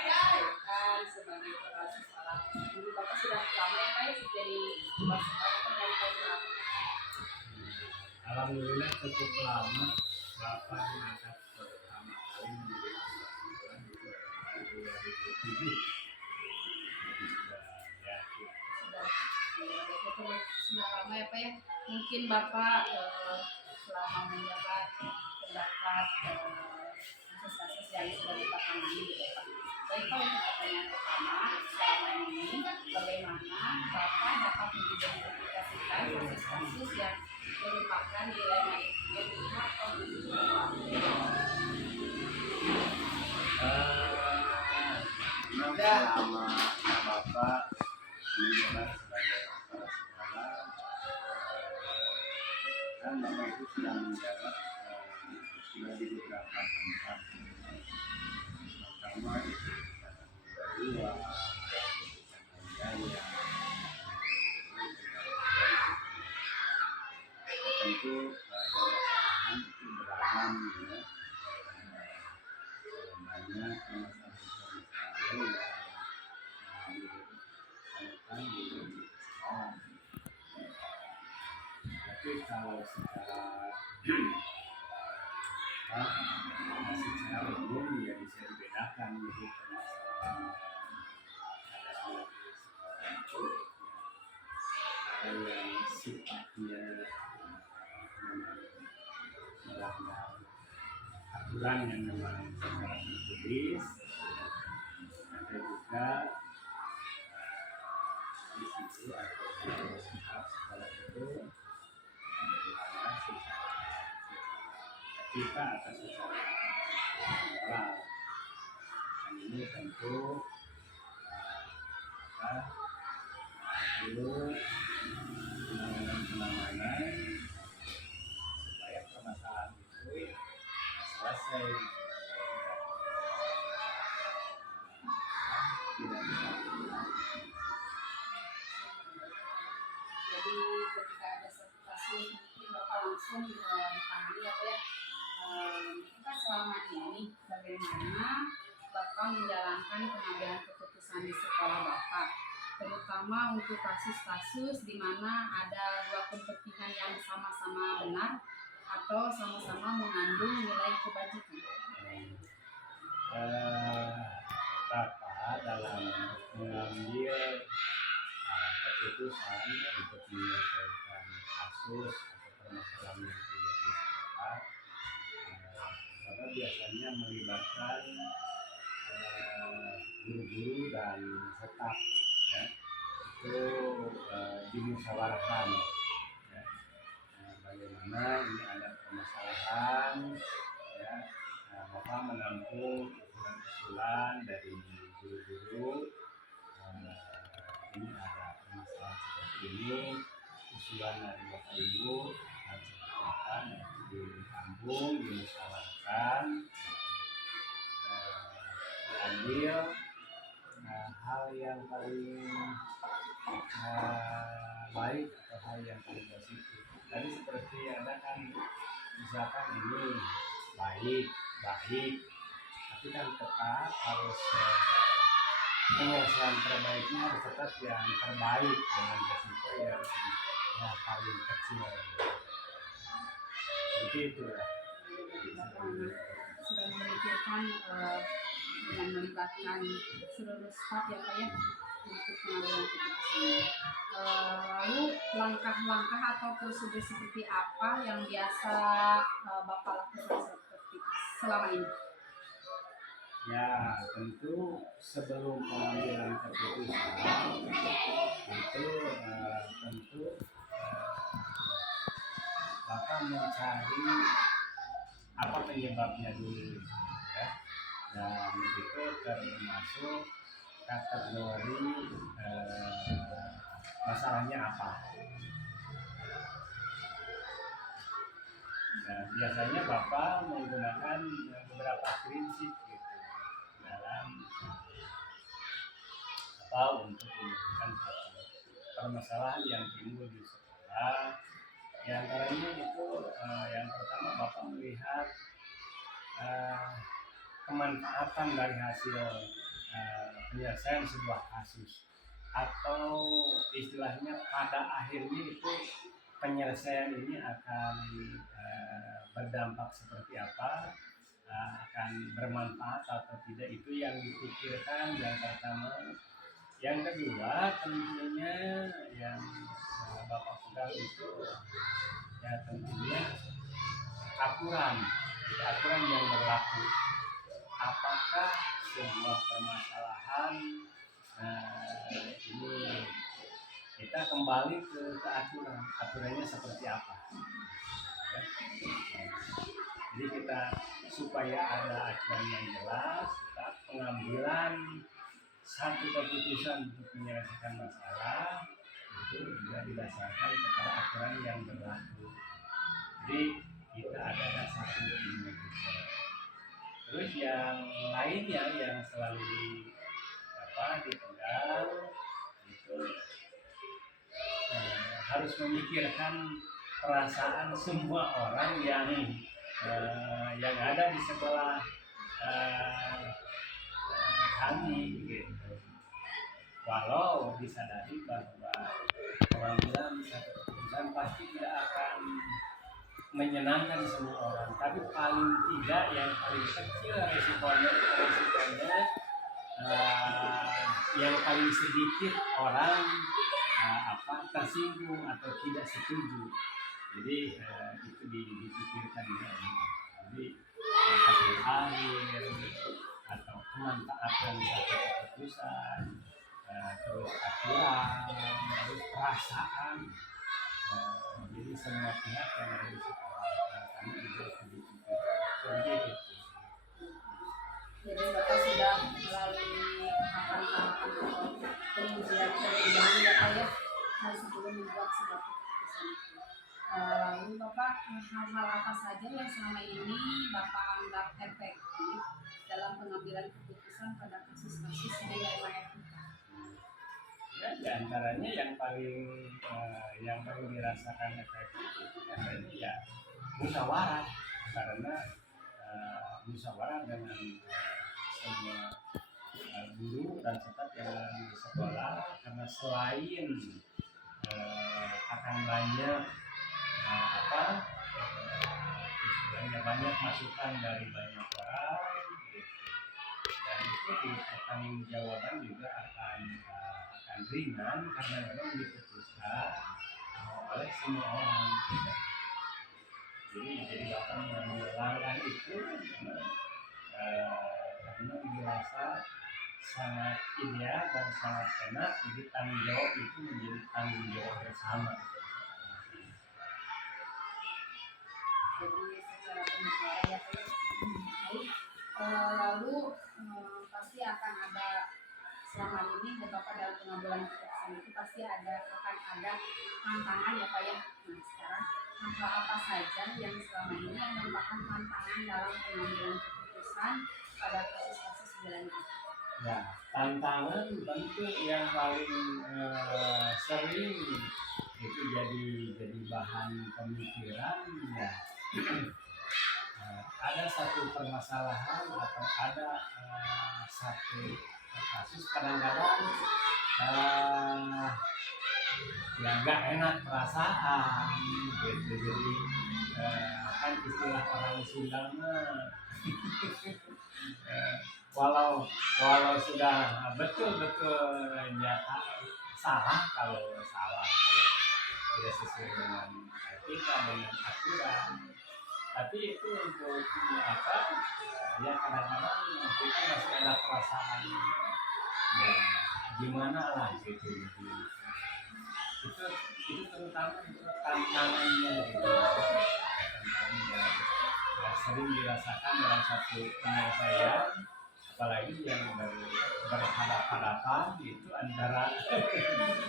kan sebagai kepala sekolah. Dulu Bapak sudah lama ya Pak ya jadi kepala sekolah dari tahun berapa? Alhamdulillah cukup lama. Bapak diangkat pertama kali menjadi kepala sekolah itu tahun 2007. Jadi sudah ya Sudah lama ya Pak ya. Mungkin Bapak selama menjabat terdapat kasus-kasus yang sudah ditangani gitu Pak. Baik Pak, untuk pertanyaan pertama, selama ini bagaimana Bapak dapat mengidentifikasikan kasus-kasus yang merupakan nilai yang dilihat atau selama Bapak menjabat sebagai kepala sekolah, kan Bapak itu sudah menjabat sudah di beberapa tempat, pertama itu dua Jaya, tentu permasalahan itu beragam ya, banyak permasalahan yang di sekolah. Tapi kalau secara umum ya bisa dibedakan gitu permasalahan ada yang sifatnya melanggar aturan yang memang secara tertulis, ada juga di situ atau sekolah itu melanggar secara etika atau secara moral. Dan ini tentu perlu penanganan supaya permasalahan itu selesai, tidak bisa. jadi ketika ada satu kasus mungkin Bapak langsung ditangani apa ya. Kita selama ini bagaimana Bapak menjalankan pengambilan keputusan di sekolah Bapak, terutama untuk kasus-kasus di mana ada dua kepentingan yang sama-sama benar atau sama-sama mengandung nilai kebajikan. Bapak dalam mengambil keputusan untuk menyelesaikan kasus atau permasalahan yang terjadi di sekolah, Bapak biasanya melibatkan guru-guru dan staf ya, itu dimusyawarahkan ya. Bagaimana ini ada permasalahan ya, Bapak menampung usulan dari guru-guru, ini ada permasalahan seperti ini, usulan dari Bapak Ibu harus ditampung, dimusyawarahkan, diambil hal yang paling baik atau hal yang paling positif. Tadi seperti ada kan misalkan ini baik, tapi kan tetap harus penyelesaian terbaiknya harus tetap yang terbaik dengan resiko yang paling kecil. Begitu ya. Sudah memikirkan dengan melibatkan seluruh staf ya Pak ya untuk pengambilan keputusan. Lalu langkah-langkah atau prosedur seperti apa yang biasa Bapak lakukan seperti selama ini? Ya tentu sebelum pengambilan keputusan itu tentu Bapak mencari apa penyebabnya dulu ya, dan itu termasuk kategori masalahnya apa. Nah, biasanya Bapak menggunakan beberapa prinsip gitu dalam untuk menyelesaikan satu permasalahan yang timbul di sekolah. Di antaranya itu yang pertama Bapak melihat kemanfaatan dari hasil penyelesaian sebuah kasus, atau istilahnya pada akhirnya itu penyelesaian ini akan berdampak seperti apa, akan bermanfaat atau tidak, itu yang dipikirkan yang pertama. Yang kedua tentunya yang Bapak pegang itu ya tentunya aturan yang berlaku. Apakah sebuah permasalahan ini kita kembali ke aturannya seperti apa ya? Jadi kita supaya ada aturan yang jelas, kita pengambilan satu keputusan untuk menyelesaikan masalah itu juga didasarkan kepada aturan yang berlaku. Jadi kita ada dasar hukumnya. Terus yang lainnya yang selalu dipegang itu harus memikirkan perasaan semua orang yang ada di sebelah kami gitu. Walau disadari bahwa pengambilan satu keputusan pasti tidak akan menyenangkan semua orang, tapi paling tidak yang paling kecil resikonya yang paling sedikit orang tersinggung atau tidak setuju. Jadi itu dipikirkan ya. Jadi hasil akhir atau kemanfaatan satu keputusan, terus aturan, terus perasaan. Jadi semua pihak yang ada di sekolah kami juga sedikit. Jadi Bapak sudah melalui tahapan-tahapan atau pengujian terlebih dahulu ya Pak ya, sebelum membuat sebuah keputusan itu. Lalu Bapak, hal-hal apa saja yang selama ini Bapak anggap efektif dalam pengambilan keputusan pada kasus-kasus di wilayah kita? Ya, di antaranya yang paling dirasakan efektif itu ya musyawarah, karena musyawarah dengan semua guru dan staff yang ada di sekolah, karena selain akan banyak banyak masukan dari banyak orang gitu. Dan itu di pertanggungjawaban juga akan ringan karena memang diputuskan oleh semua orang gitu. Jadi Bapak mengulangan itu karena dirasa sangat ideal dan sangat enak, jadi tanggung jawab itu menjadi tanggung jawab bersama. Jadi secara bermusyawarah ya Pak. Lalu pasti akan ada selama ini Bapak dalam pengambilan keputusan itu pasti akan ada tantangan ya Pak ya. Nah sekarang hal apa saja yang selama ini yang merupakan tantangan dalam pengambilan keputusan pada kasus-kasus wilayah itu? Ya, tantangan tentu yang paling sering itu jadi bahan pemikiran ya. Ada satu permasalahan atau ada satu kasus kadang-kadang ya nggak enak perasaan gitu. Jadi kan istilah orang Sunda walau sudah betul nyata salah, kalau salah tidak sesuai dengan etika, dengan aturan, tapi itu untuk ya kadang-kadang kita masih ada perasaan ya gimana lah gitu. Itu terutama tantangannya gitu. Tantangannya sering dirasakan dalam satu penyelesaian, apalagi yang berhadapan itu antara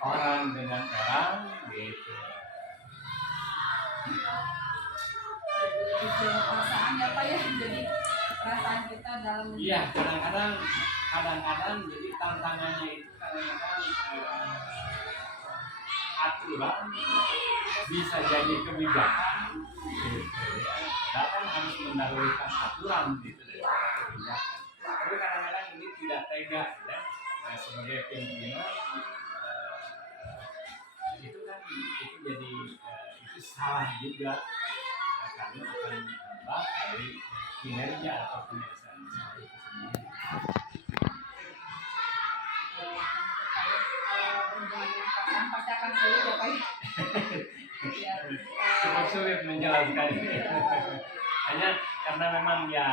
orang dengan orang gitu. Jadi perasaan ya Pak ya, jadi perasaan kita dalam kadang-kadang jadi tantangannya itu kadang-kadang aturan bisa jadi kebijakan gitu ya. Bahkan harus mendahulukan aturan gitu daripada kebijakan. Tapi kadang-kadang ini tidak tidak tega ya. Nah, sebagai pimpinan itu kan itu jadi itu salah juga karena akan berdampak dari kinerja atau penyelesaian masalah itu sendiri. Hubungan dengan pasangan pasti akan sulit ya Pak. Ya, Cukup sulit menjelaskan ini. Hanya karena memang ya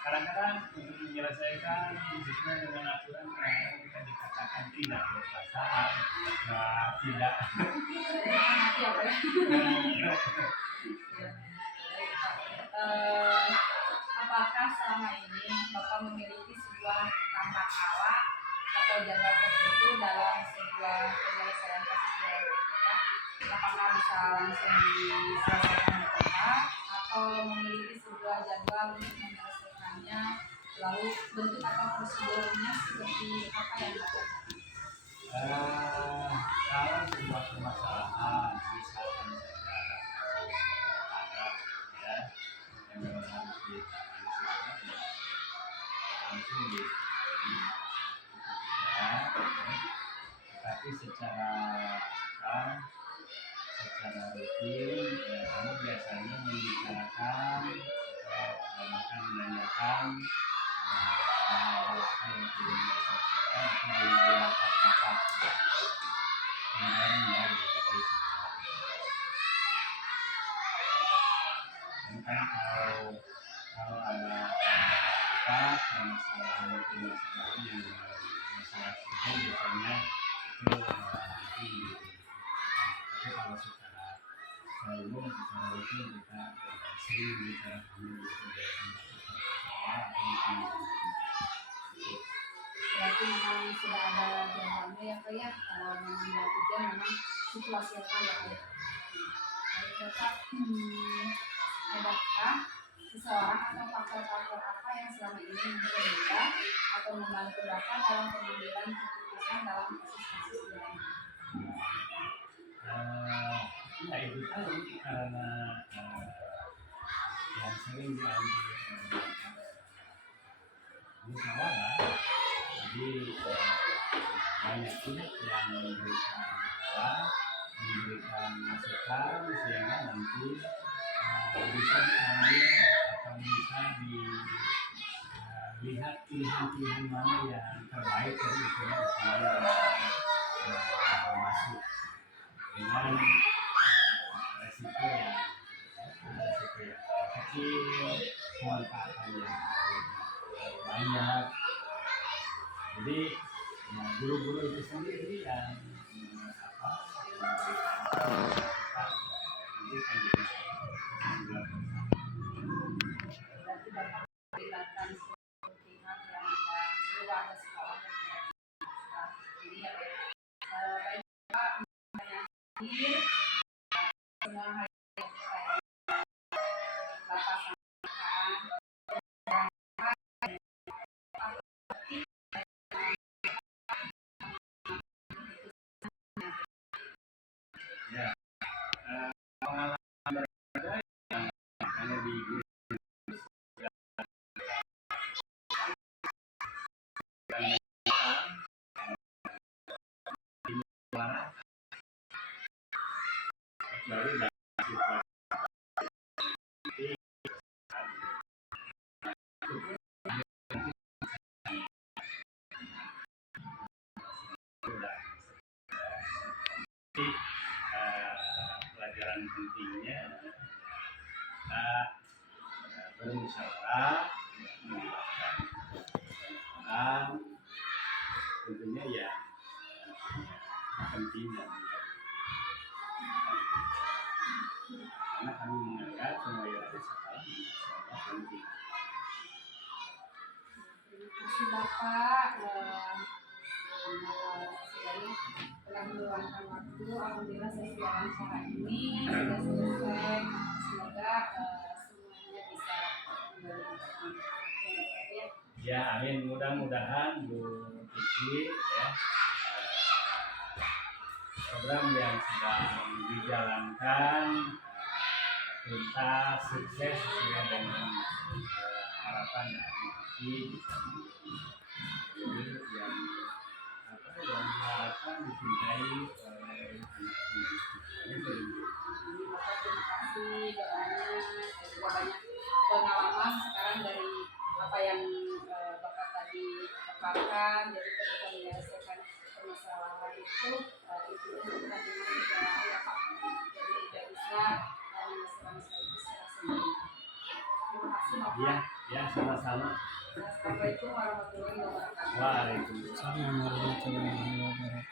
kadang-kadang untuk menyelesaikan sesuai dengan aturan kadang-kadang kita dikatakan tidak berpasangan, tidak. mati ya Pak. Apakah selama ini Bapak memiliki sebuah tambah ala atau jadwal tertentu dalam sebuah penyelesaian kasus dialektika? Apakah bisa langsung diselesaikan di tempat atau memiliki sebuah jadwal untuk menyelesaikannya, lalu bentuk atau prosedurnya seperti apa yang dilakukan? Kalau sebuah permasalahan misalkan ada ya yang memang harus ditangani langsung ya, tapi secara rutin kami biasanya membicarakan bahkan menanyakan apa yang perlu diselesaikan atau di rapat-rapat yang ya gitu. Kan kalau ada permasalahan yang masalah itu biasanya itu nanti tapi kalau secara umum secara rutin kita sering bicara Berarti memang sudah ada jadwalnya ya Pak ya, kalau memang dilakukan memang situasi apa ya Pak. Baik Bapak, adakah seseorang atau faktor-faktor apa yang selama ini mempermudah atau membantu Bapak dalam pengambilan keputusan dalam kasus-kasus ini? Ya itu tadi karena yang sering diambil musyawarah, jadi banyak pihak yang memberikan masukan sehingga nanti bisa diambil atau bisa dilihat pilihan-pilihan mana yang terbaik dari usulan yang masuk dengan resiko yang kecil, manfaatnya yang banyak. Jadi guru-guru itu sendiri yang pelajaran pentingnya kita bermusyawarah dan tentunya ya pentingnya karena kami menganggap semua itu sangat penting. Terima kasih Bapak telah meluangkan waktu. Alhamdulillah sesi wawancara ini sudah selesai. Semoga semuanya bisa kembali bermanfaat. Ya, amin. Mudah-mudahan Bu Kiki ya program yang sedang dijalankan tuntas sukses ya dengan harapan dari Ki bisa menjadi yang yang diharapkan dicintai oleh anak didik kita. Bapak terima kasih doanya. Saya juga banyak pengalaman sekarang dari apa yang Bapak tadi paparkan. Jadi ketika menyelesaikan permasalahan itu bukan dengan cara ya Pak. Jadi tidak bisa menyelesaikan masalah itu secara sendiri. Terima kasih Bapak. Iya, ya sama-sama. Assalamualaikum warahmatullahi wabarakatuh. Waalaikumsalam. Assalamualaikum warahmatullahi wabarakatuh.